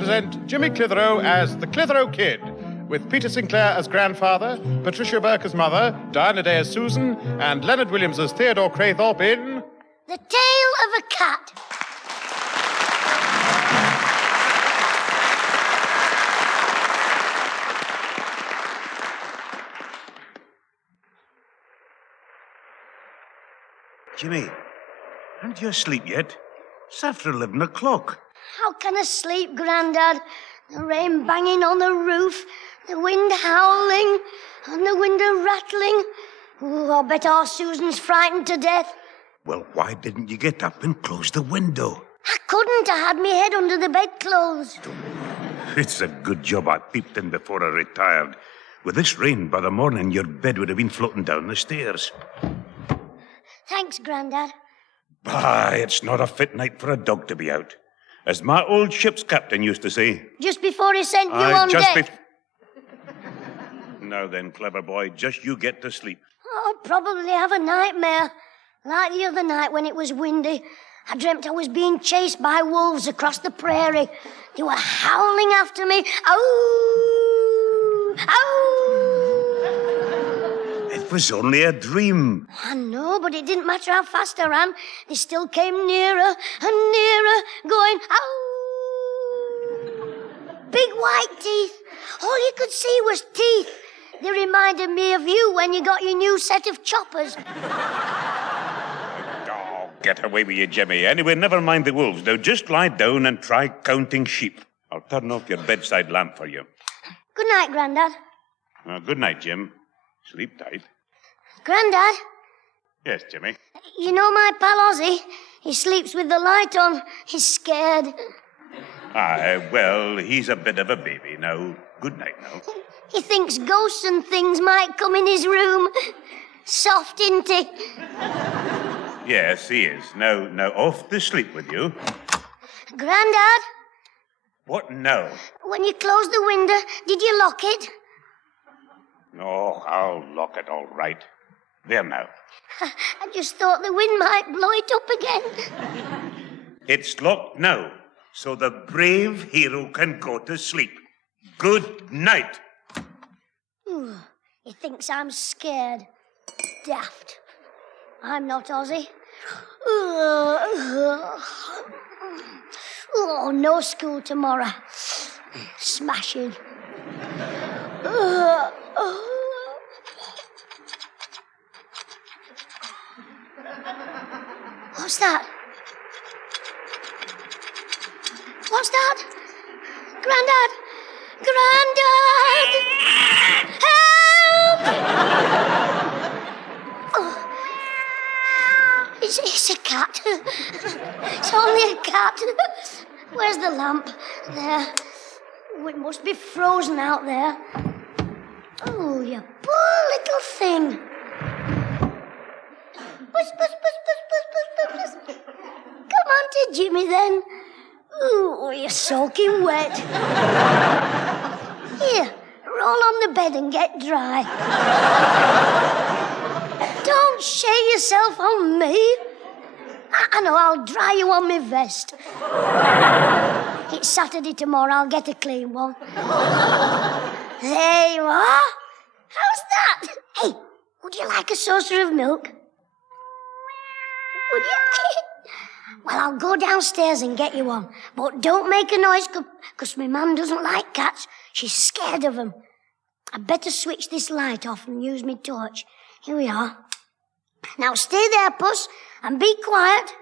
present Jimmy Clitheroe as the Clitheroe Kid, with Peter Sinclair as grandfather, Patricia Burke as mother, Diana Day as Susan, and Leonard Williams as Theodore Craythorpe in... The Tale of a Cat. Jimmy, aren't you asleep yet? It's after 11 o'clock. How can I sleep, Grandad? The rain banging on the roof, the wind howling, and the window rattling. Ooh, I bet our Susan's frightened to death. Well, why didn't you get up and close the window? I couldn't. I had my head under the bedclothes. It's a good job I peeped in before I retired. With this rain, by the morning, your bed would have been floating down the stairs. Thanks, Grandad. Bah, it's not a fit night for a dog to be out. As my old ship's captain used to say. Just before he sent you on deck. Now then, clever boy, just you get to sleep. I'll probably have a nightmare. Like the other night when it was windy. I dreamt I was being chased by wolves across the prairie. They were howling after me. Ow! Ow! It was only a dream. I know, but it didn't matter how fast I ran. They still came nearer and nearer, going, ow! Big white teeth. All you could see was teeth. They reminded me of you when you got your new set of choppers. Oh, get away with you, Jimmy. Anyway, never mind the wolves. Now just lie down and try counting sheep. I'll turn off your bedside lamp for you. Good night, Grandad. Good night, Jim. Sleep tight. Grandad? Yes, Jimmy? You know my pal Ozzy? He sleeps with the light on. He's scared. Well, he's a bit of a baby. Now, good night now. He thinks ghosts and things might come in his room. Soft, isn't he? Yes, he is. Now, off to sleep with you. Grandad? What now? When you closed the window, did you lock it? Oh, I'll lock it all right. There now. I just thought the wind might blow it up again. It's locked now, so the brave hero can go to sleep. Good night. He thinks I'm scared. Daft. I'm not, Ozzy. Oh, no school tomorrow. Smashing. What's that? What's that? Grandad! Grandad! Help! Oh. It's a cat. It's only a cat. Where's the lamp? There. Oh, it must be frozen out there. Oh, you poor little thing. Puss, puss, puss, puss, puss, puss, puss, puss. Come on to Jimmy, then. Ooh, you're soaking wet. Here, roll on the bed and get dry. Don't shake yourself on me. I know, I'll dry you on my vest. It's Saturday tomorrow, I'll get a clean one. There you are. How's that? Hey, would you like a saucer of milk? Would you? Well, I'll go downstairs and get you one. But don't make a noise, because my mum doesn't like cats. She's scared of them. I'd better switch this light off and use my torch. Here we are. Now stay there, Puss, and be quiet.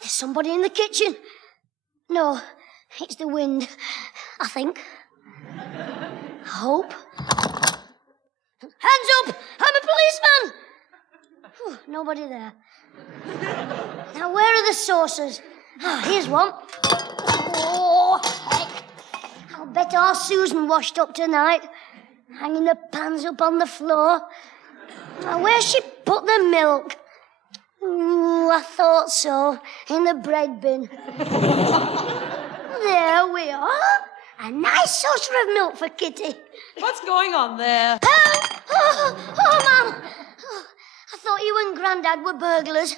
There's somebody in the kitchen. No, it's the wind, I think. Hope. Hands up! I'm a policeman! Whew, nobody there. Now, where are the saucers? Here's one. Oh, heck. I'll bet our Susan washed up tonight, hanging the pans up on the floor. Now, where's she put the milk? Ooh, I thought so. In the bread bin. There we are. A nice saucer of milk for Kitty. What's going on there? Mum. Oh, I thought you and Grandad were burglars.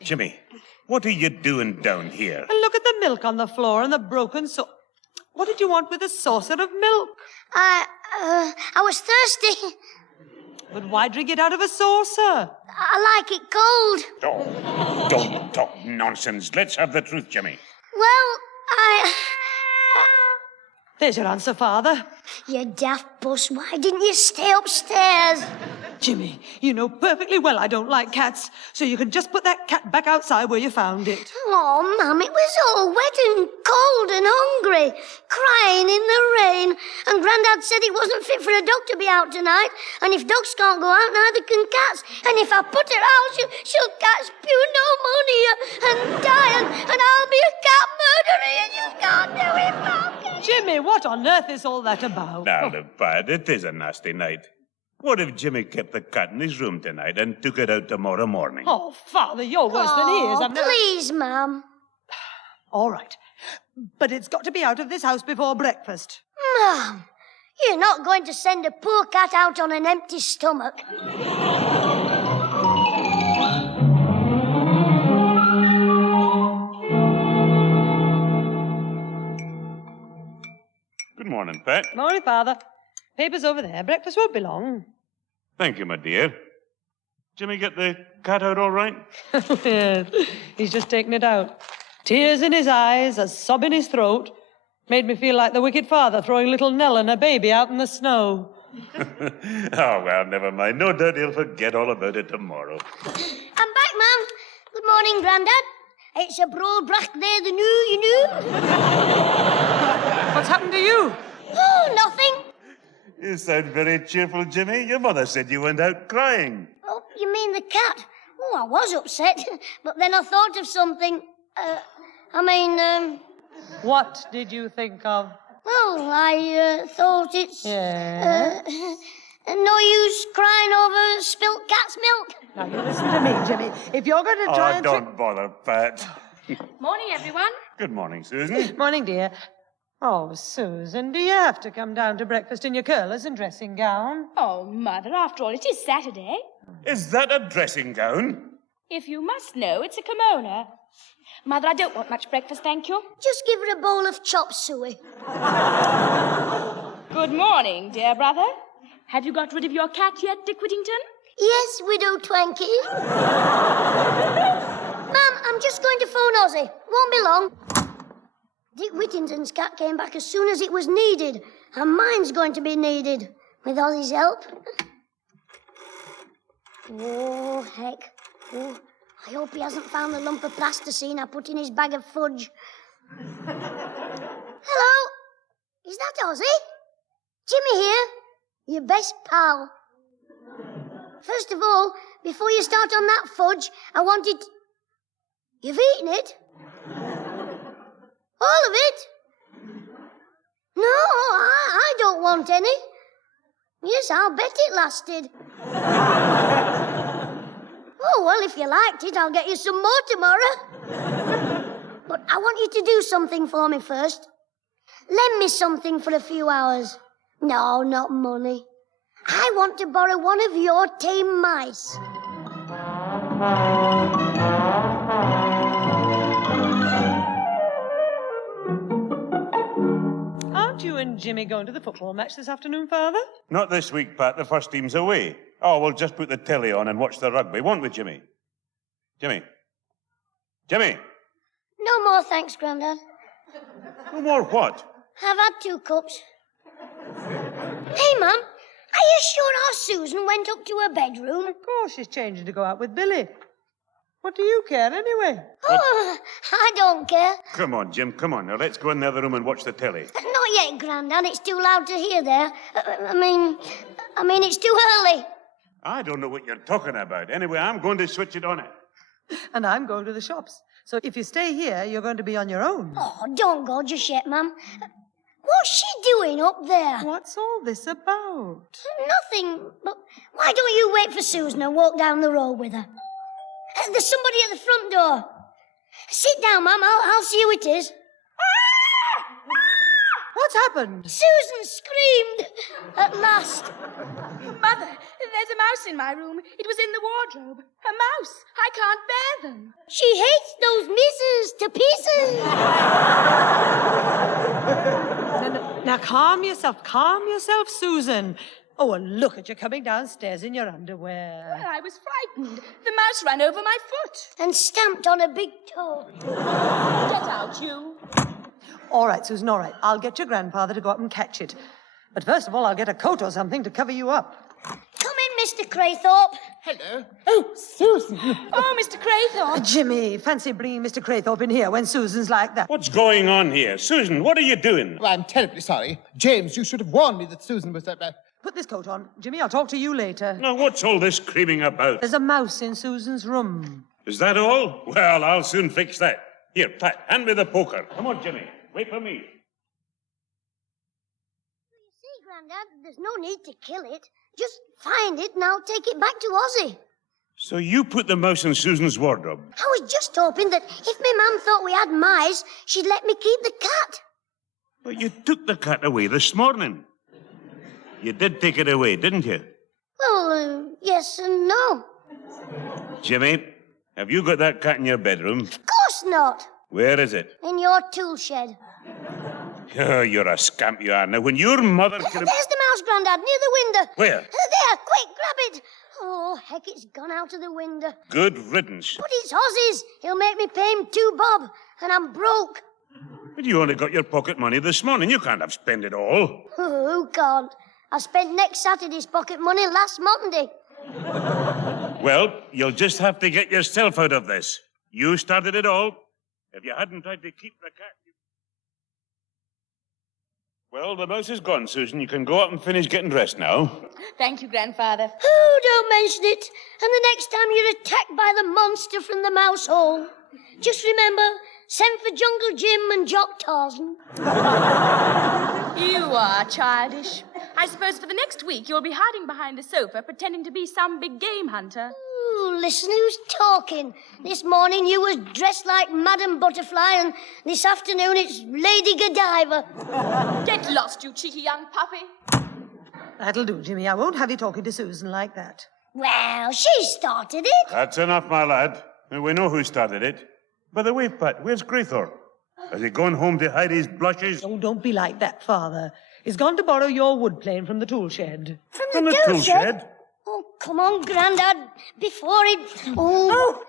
Jimmy, what are you doing down here? And look at the milk on the floor and the broken What did you want with a saucer of milk? I was thirsty. But why drink it out of a saucer? I like it cold. Oh, don't talk nonsense. Let's have the truth, Jimmy. Well, There's your answer, Father. You daft puss, why didn't you stay upstairs? Jimmy, you know perfectly well I don't like cats, so you can just put that cat back outside where you found it. Oh, Mum, it was all wet and cold and hungry, crying in the rain. And Grandad said it wasn't fit for a dog to be out tonight, and if dogs can't go out, neither can cats. And if I put her out, she'll catch pneumonia and die, and I'll be a cat murderer, and you can't do it, Mum. Jimmy, what on earth is all that about? Now, look, Pat, it is a nasty night. What if Jimmy kept the cat in his room tonight and took it out tomorrow morning? Oh, Father, you're worse than he is. Please, Mum. All right. But it's got to be out of this house before breakfast. Mum, you're not going to send a poor cat out on an empty stomach. Good morning, Pat. Morning, Father. Paper's over there. Breakfast won't be long. Thank you, my dear. Jimmy get the cat out all right? Yes, he's just taken it out. Tears in his eyes, a sob in his throat. Made me feel like the wicked father throwing little Nell and her baby out in the snow. Oh, well, never mind. No doubt he'll forget all about it tomorrow. I'm back, Mum. Good morning, Grandad. It's a broad brack there, the new, you know. What's happened to you? Oh, nothing. You sound very cheerful, Jimmy. Your mother said you went out crying. Oh, you mean the cat? Oh, I was upset, but then I thought of something. What did you think of? Well, I thought it's Yeah. no use crying over spilt cat's milk. Now, you listen to me, Jimmy. If you're going to try Oh, and... don't bother, Pat. Morning, everyone. Good morning, Susan. Morning, dear. Oh, Susan, do you have to come down to breakfast in your curlers and dressing gown? Oh, Mother, after all, it is Saturday. Is that a dressing gown? If you must know, it's a kimono. Mother, I don't want much breakfast, thank you. Just give her a bowl of chop suey. Good morning, dear brother. Have you got rid of your cat yet, Dick Whittington? Yes, Widow Twanky. Mum, I'm just going to phone Ozzy. Won't be long. Dick Whittington's cat came back as soon as it was needed, and mine's going to be needed, with Ozzy's help. Oh, heck. Oh, I hope he hasn't found the lump of plasticine I put in his bag of fudge. Hello? Is that Ozzy? Jimmy here, your best pal. First of all, before you start on that fudge, I wanted... You've eaten it? All of it? No, I don't want any. Yes, I'll bet it lasted. Oh, well, if you liked it, I'll get you some more tomorrow. But I want you to do something for me first. Lend me something for a few hours. No, not money. I want to borrow one of your tame mice. Aren't you and Jimmy going to the football match this afternoon, Father? Not this week, Pat. The first team's away. Oh, we'll just put the telly on and watch the rugby, won't we, Jimmy? Jimmy? Jimmy? No more thanks, Grandad. No more what? I've had 2 cups. Hey, Mum, are you sure our Susan went up to her bedroom? Of course she's changing to go out with Billy. What do you care, anyway? Oh, I don't care. Come on, Jim, come on. Now, let's go in the other room and watch the telly. Not yet, Grandad. It's too loud to hear there. I mean, it's too early. I don't know what you're talking about. Anyway, I'm going to switch it on it. And I'm going to the shops. So if you stay here, you're going to be on your own. Oh, don't go just yet, Mum. What's she doing up there? What's all this about? Nothing. But why don't you wait for Susan and walk down the road with her? There's somebody at the front door. Sit down, Mum. I'll see who it is. What's happened? Susan screamed at last. Mother, there's a mouse in my room. It was in the wardrobe. A mouse. I can't bear them. She hates those misses to pieces. Now, calm yourself, Susan. Oh, and look at you coming downstairs in your underwear. Well, I was frightened. The mouse ran over my foot. And stamped on a big toe. Get out, you. All right, Susan, all right. I'll get your grandfather to go up and catch it. But first of all, I'll get a coat or something to cover you up. Come in, Mr. Craythorpe. Hello. Oh, Susan. Oh, Mr. Craythorpe. Jimmy, fancy bringing Mr. Craythorpe in here when Susan's like that. What's going on here? Susan, what are you doing? Well, I'm terribly sorry. James, you should have warned me that Susan was... Put this coat on. Jimmy, I'll talk to you later. Now, what's all this screaming about? There's a mouse in Susan's room. Is that all? Well, I'll soon fix that. Here, Pat, hand me the poker. Come on, Jimmy. Wait for me. You see, Grandad, there's no need to kill it. Just find it and I'll take it back to Ozzy. So you put the mouse in Susan's wardrobe? I was just hoping that if my mum thought we had mice, she'd let me keep the cat. But you took the cat away this morning. You did take it away, didn't you? Well, yes and no. Jimmy, have you got that cat in your bedroom? Of course not. Where is it? In your tool shed. Oh, you're a scamp, you are. Now, when your mother... There's the mouse, Grandad, near the window. Where? There, quick, grab it. Oh, heck, it's gone out of the window. Good riddance. But it's Ozzy's. He'll make me pay him $2 bob, and I'm broke. But you only got your pocket money this morning. You can't have spent it all. Oh, who can't? I spent next Saturday's pocket money last Monday. Well, you'll just have to get yourself out of this. You started it all. If you hadn't tried to keep the cat... Well, the mouse is gone, Susan. You can go up and finish getting dressed now. Thank you, Grandfather. Oh, don't mention it. And the next time you're attacked by the monster from the mouse hole, just remember, send for Jungle Jim and Jock Tarzan. You are childish. I suppose for the next week you'll be hiding behind the sofa pretending to be some big game hunter. Ooh, listen who's talking. This morning you was dressed like Madam Butterfly, and this afternoon it's Lady Godiva. Get lost, you cheeky young puppy. That'll do, Jimmy. I won't have you talking to Susan like that. Well, she started it. That's enough, my lad. We know who started it. By the way, Pat, where's Graythorpe? Has he gone home to hide his blushes? Oh, don't be like that, Father. He's gone to borrow your wood plane from the tool shed. From the tool shed? Oh, come on, Grandad, before it... Oh,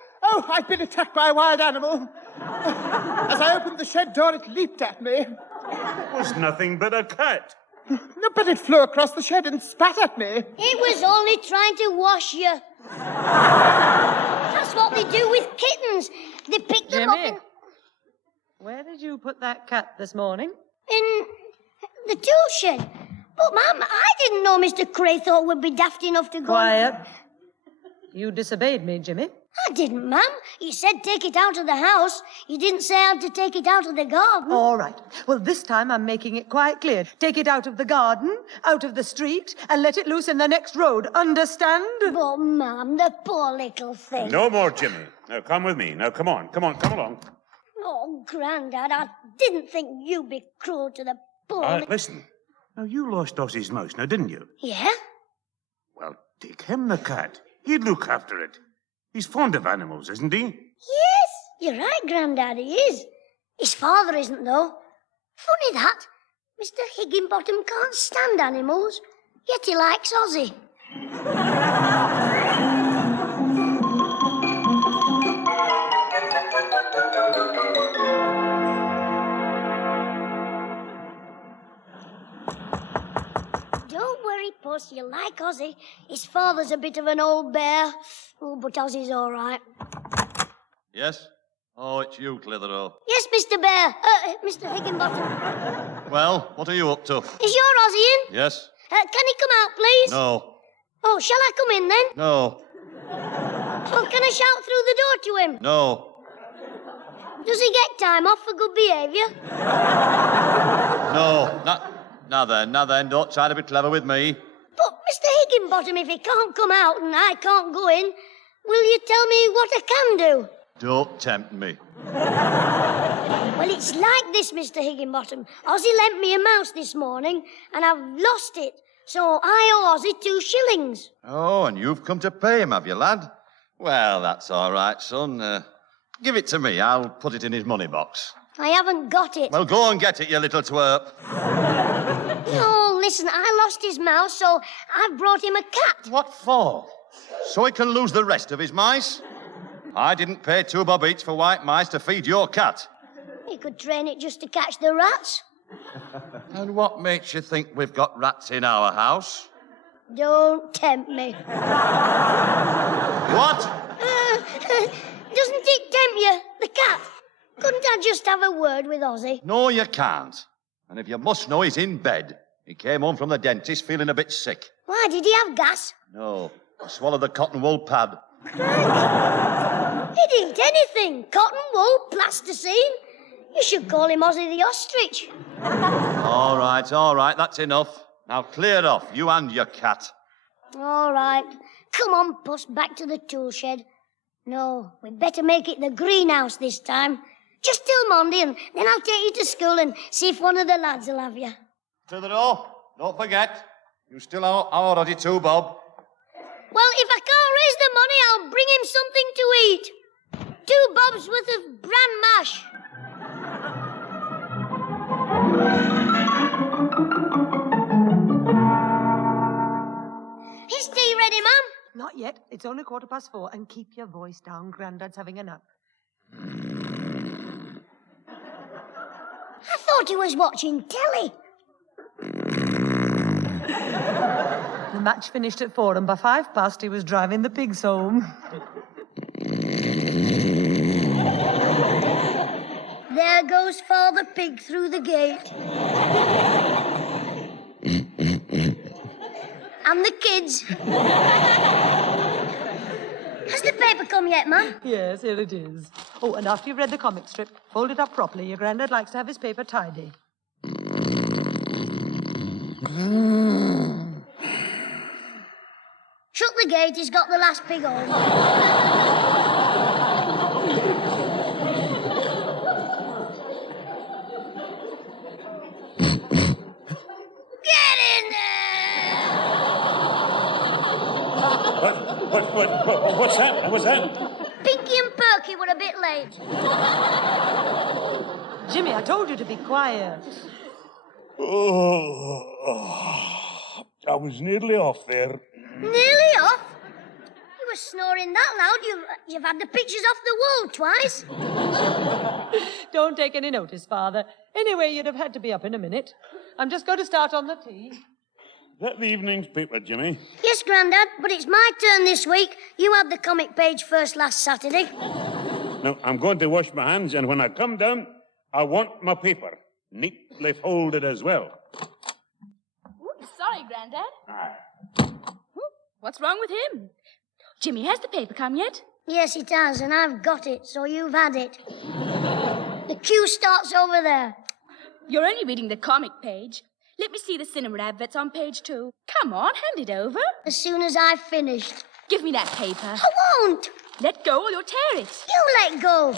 I've been attacked by a wild animal. As I opened the shed door, it leaped at me. It was nothing but a cat. No, but it flew across the shed and spat at me. It was only trying to wash you. That's what they do with kittens. They pick them up Jimmy, where did you put that cat this morning? in the tool shed. But, Mum, I didn't know Mr. Craythorpe would be daft enough to go... Quiet. You disobeyed me, Jimmy. I didn't, Mum. You said take it out of the house. You didn't say how to take it out of the garden. All right. Well, this time I'm making it quite clear. Take it out of the garden, out of the street, and let it loose in the next road. Understand? Oh, Mum, the poor little thing. No more, Jimmy. Now, come with me. Now, come on, come along. Oh, Grandad, I didn't think you'd be cruel to the poor... Listen. Now, you lost Ozzy's mouse, now, didn't you? Yeah? Well, take him the cat. He'd look after it. He's fond of animals, isn't he? Yes, you're right, Grandad, he is. His father isn't, though. Funny that. Mr. Higginbottom can't stand animals, yet he likes Ozzy. Don't worry, Puss, you like Ozzy. His father's a bit of an old bear. Oh, but Ozzy's all right. Yes? Oh, it's you, Clitheroe. Yes, Mr. Bear. Mr. Higginbottom. Well, what are you up to? Is your Ozzy in? Yes? Can he come out, please? No. Oh, shall I come in then? No. Oh, can I shout through the door to him? No. Does he get time off for good behaviour? No. Now then, don't try to be clever with me. But, Mr. Higginbottom, if he can't come out and I can't go in, will you tell me what I can do? Don't tempt me. Well, it's like this, Mr. Higginbottom. Ozzy lent me a mouse this morning, and I've lost it. So I owe Ozzy 2 shillings. Oh, and you've come to pay him, have you, lad? Well, that's all right, son. Give it to me. I'll put it in his money box. I haven't got it. Well, go and get it, you little twerp. No, listen, I lost his mouse, so I've brought him a cat. What for? So he can lose the rest of his mice? I didn't pay 2 bob each for white mice to feed your cat. You could train it just to catch the rats. And what makes you think we've got rats in our house? Don't tempt me. What? Doesn't it tempt you, the cat? Couldn't I just have a word with Ozzy? No, you can't. And if you must know, he's in bed. He came home from the dentist feeling a bit sick. Why, did he have gas? No, he swallowed the cotton wool pad. He'd eat anything. Cotton wool, plasticine. You should call him Ozzy the ostrich. All right, that's enough. Now clear off, you and your cat. All right. Come on, Puss, back to the tool shed. No, we'd better make it the greenhouse this time. Just till Monday, and then I'll take you to school and see if one of the lads will have you. Clitheroe, don't forget, you still owe Ozzy 2 bob. Well, if I can't raise the money, I'll bring him something to eat. 2 bobs worth of bran mash. Is tea ready, Mum? Not yet. It's only 4:15, and keep your voice down. Grandad's having a nap. I thought he was watching telly. The match finished at 4, and by 5 past, he was driving the pigs home. There goes Father Pig through the gate. And the kids. Has the paper come yet, Mum? Yes, here it is. Oh, and after you've read the comic strip, fold it up properly. Your granddad likes to have his paper tidy. Shut the gate, he's got the last pig home. Get in there! What's that? What's that? Pinky and Perky were a bit late. Jimmy, I told you to be quiet. Oh, I was nearly off there. Nearly off? You were snoring that loud, you've had the pictures off the wall twice. Don't take any notice, Father. Anyway, you'd have had to be up in a minute. I'm just going to start on the tea. Is that the evening's paper, Jimmy? Yes, Grandad, but it's my turn this week. You had the comic page first last Saturday. No, I'm going to wash my hands, and when I come down, I want my paper. Neatly folded as well. Ooh, sorry, Grandad. What's wrong with him? Jimmy, has the paper come yet? Yes, it has, and I've got it, so you've had it. The queue starts over there. You're only reading the comic page. Let me see the cinema adverts on page 2. Come on, hand it over. As soon as I've finished. Give me that paper. I won't! Let go or you'll tear it. You let go.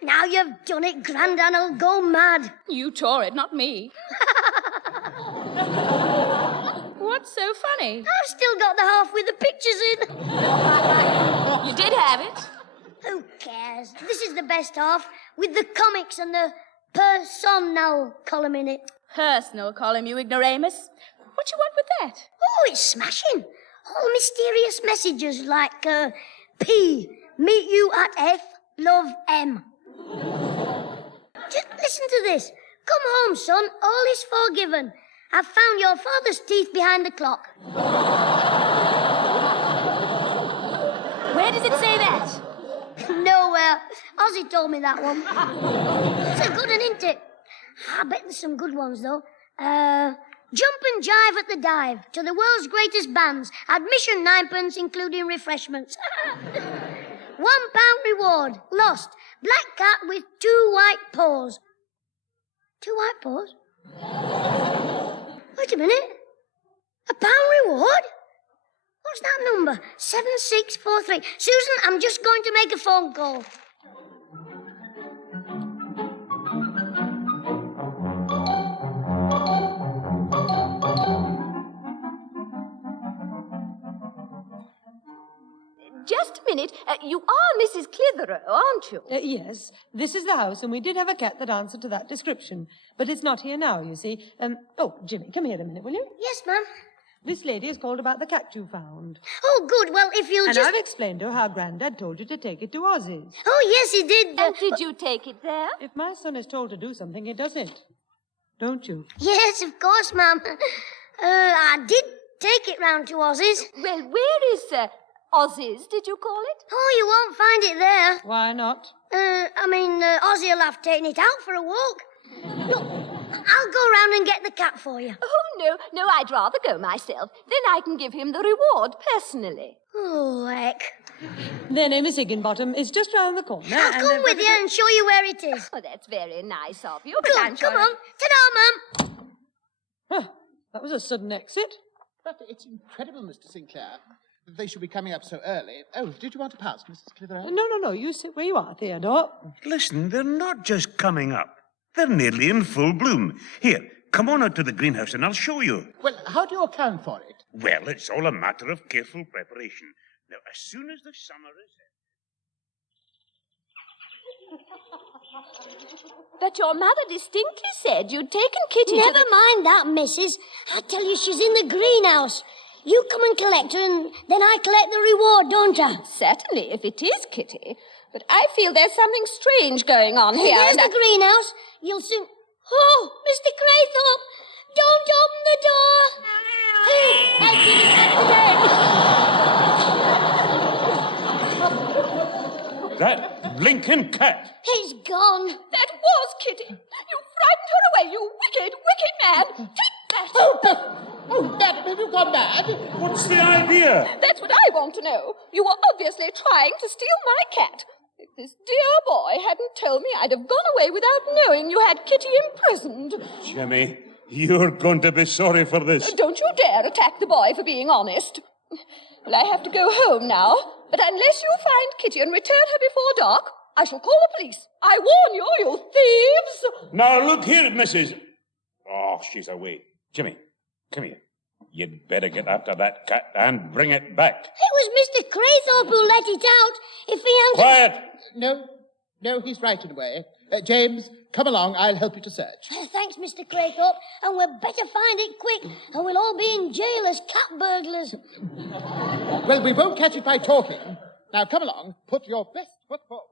Now you've done it, Grandad will go mad. You tore it, not me. What's so funny? I've still got the half with the pictures in. You did have it. Who cares? This is the best half, with the comics and the personnel column in it. Personal column, you ignoramus. What you want with that? Oh, it's smashing. All mysterious messages like, P, meet you at F, love M. Just listen to this. Come home, son, all is forgiven. I've found your father's teeth behind the clock. Where does it say that? Nowhere. Ozzy told me that one. It's a good one, isn't it? I bet there's some good ones, though. Jump and jive at the dive to the world's greatest bands. Admission 9pence, including refreshments. £1 reward. Lost. Black cat with 2 white paws. 2 white paws? Wait a minute. £1 reward? What's that number? 7643. Susan, I'm just going to make a phone call. minute. You are Mrs. Clitheroe, aren't you? Yes, this is the house, and we did have a cat that answered to that description. But it's not here now, you see. Oh, Jimmy, come here a minute, will you? Yes, ma'am. This lady has called about the cat you found. Oh, good. Well, if you'll And just... I've explained to her how Grandad told you to take it to Ozzy's. Oh, yes, he did. And did you take it there? If my son is told to do something, he does it. Don't you? Yes, of course, ma'am. I did take it round to Ozzy's. Well, where is Ozzy's, did you call it? Oh, you won't find it there. Why not? Ozzy will have taken it out for a walk. Look, I'll go round and get the cat for you. Oh, no, I'd rather go myself. Then I can give him the reward personally. Oh, heck. Their name is Higginbottom. It's just round the corner. I'll come with you and show you where it is. Oh, that's very nice of you, but Good, I'm sure... come on. Ta-da, Mum. Huh, that was a sudden exit. But it's incredible, Mr. Sinclair, that they should be coming up so early. Oh, did you want to pass, Mrs. Clitheroe? No. You sit where you are, Theodore. Listen, they're not just coming up. They're nearly in full bloom. Here, come on out to the greenhouse and I'll show you. Well, how do you account for it? Well, it's all a matter of careful preparation. Now, as soon as the summer is... But your mother distinctly said you'd taken Kitty to Never the... mind that, missus. I tell you, she's in the greenhouse. You come and collect her, and then I collect the reward, don't I? Certainly, if it is Kitty. But I feel there's something strange going on here. There's and the greenhouse. You'll soon... Oh, Mr. Craythorpe, don't open the door. That blinking cat! It's gone. That was Kitty. You frightened her away, you wicked, wicked man. Take that. Oh, madam, have you gone mad? What's the idea? That's what I want to know. You were obviously trying to steal my cat. If this dear boy hadn't told me, I'd have gone away without knowing you had Kitty imprisoned. Jimmy, you're going to be sorry for this. Don't you dare attack the boy for being honest. Well, I have to go home now, but unless you find Kitty and return her before dark, I shall call the police. I warn you, you thieves! Now, look here, missus. Oh, she's away. Jimmy, come here. You'd better get after that cat and bring it back. It was Mr. Craythorpe who let it out. If he hadn't... No, he's right in a way. James, come along. I'll help you to search. Thanks, Mr. Craythorpe. And we'd better find it quick, and we'll all be in jail as cat burglars. Well, we won't catch it by talking. Now, come along. Put your best foot forward.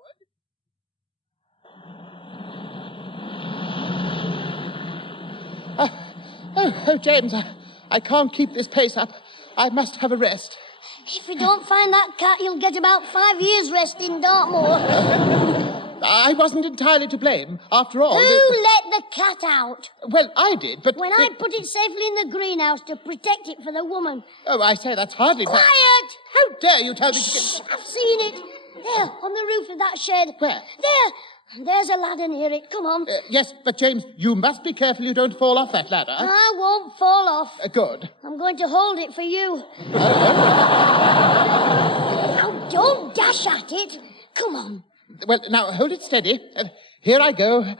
Oh, James, I can't keep this pace up. I must have a rest. If we don't find that cat, you'll get about 5 years rest in Dartmoor. I wasn't entirely to blame. After all... Who let the cat out? Well, I did, but... When I put it safely in the greenhouse to protect it for the woman. Oh, I say, that's hardly... Quiet! How dare you tell me to... Shh, I've seen it. There, on the roof of that shed. Where? There. There's a ladder near it. Come on. Yes, but James, you must be careful you don't fall off that ladder. I won't fall off. Good. I'm going to hold it for you. Now, don't dash at it. Come on. Well, now, hold it steady. Here I go.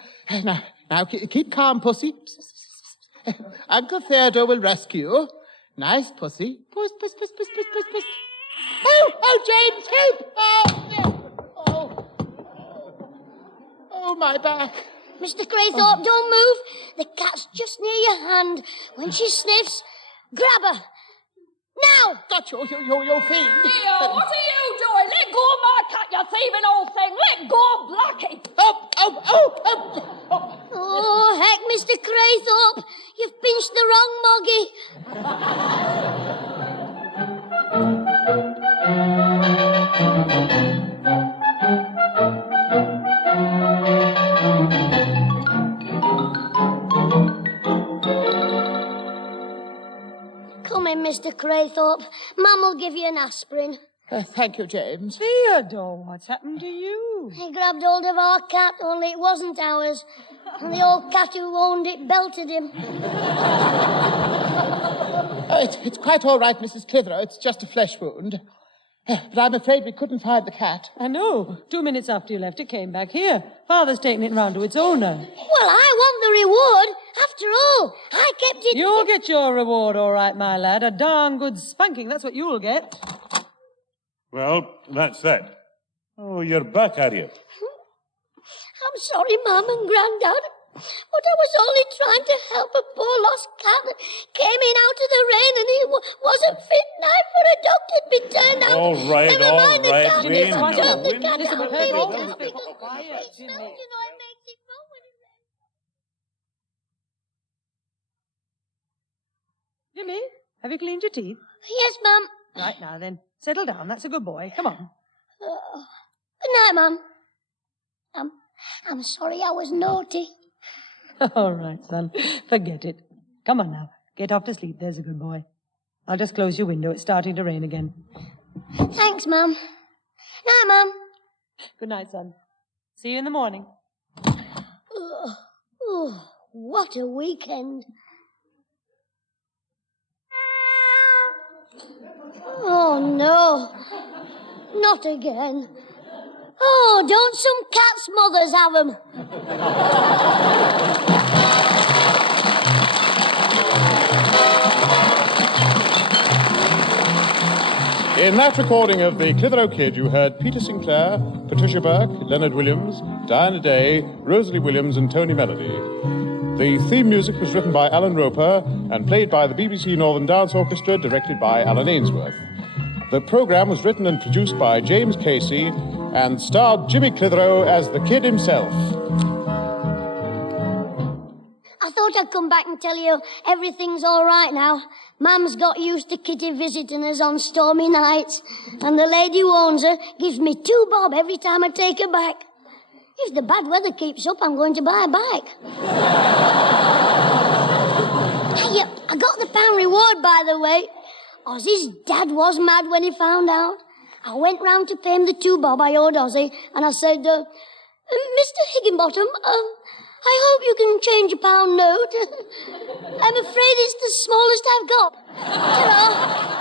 Now, keep calm, pussy. Uncle Theodore will rescue you. Nice, pussy. Puss, puss, puss, puss, puss, puss, puss. Oh, James, help! Oh, my back. Mr. Craythorpe, don't move. The cat's just near your hand. When she sniffs, grab her. Now! Got you fiend. Theo, what are you doing? Let go of my cat, you thieving old thing. Let go of Blackie. Oh, heck, Mr. Craythorpe. You've pinched the wrong moggy. Come in, Mr. Craythorpe. Mum will give you an aspirin. Thank you, James. Theodore, what's happened to you? He grabbed hold of our cat, only it wasn't ours. And the old cat who owned it belted him. It's quite all right, Mrs. Clitheroe. It's just a flesh wound. But I'm afraid we couldn't find the cat. I know. 2 minutes after you left, it came back here. Father's taken it round to its owner. Well, I want the reward. After all, I kept it... You'll get your reward, all right, my lad. A darn good spanking. That's what you'll get. Well, that's that. Oh, you're back, are you? I'm sorry, Mum and Grandad. But I was only trying to help a poor lost cat that came in out of the rain and he wasn't fit now for a doctor to be turned out. All right, Never mind the cat. we Turn know. the cat Listen, out. we've heard Baby all cat. this before. Because Quiet, it Jimmy. smells, you know, it makes it fun when it rains. Jimmy, have you cleaned your teeth? Yes, Mum. Right now then, settle down. That's a good boy. Come on. Good night, Mum. I'm sorry I was naughty. All right, son. Forget it. Come on now. Get off to sleep. There's a good boy. I'll just close your window. It's starting to rain again. Thanks, Mum. Night, Mum. Good night, son. See you in the morning. Oh, what a weekend. Oh, no. Not again. Oh, don't some cats' mothers have 'em? In that recording of the Clitheroe Kid, you heard Peter Sinclair, Patricia Burke, Leonard Williams, Diana Day, Rosalie Williams, and Tony Melody. The theme music was written by Alan Roper and played by the BBC Northern Dance Orchestra, directed by Alan Ainsworth. The programme was written and produced by James Casey and starred Jimmy Clitheroe as the Kid himself. I thought I'd come back and tell you everything's all right now. Mum's got used to Kitty visiting us on stormy nights, and the lady who owns her gives me 2 bob every time I take her back. If the bad weather keeps up, I'm going to buy a bike. Hey, I got the pound reward, by the way. Ozzy's dad was mad when he found out. I went round to pay him the 2 bob I owed Ozzy, and I said, Mr. Higginbottom, I hope you can change a pound note. I'm afraid it's the smallest I've got. Ta-ra!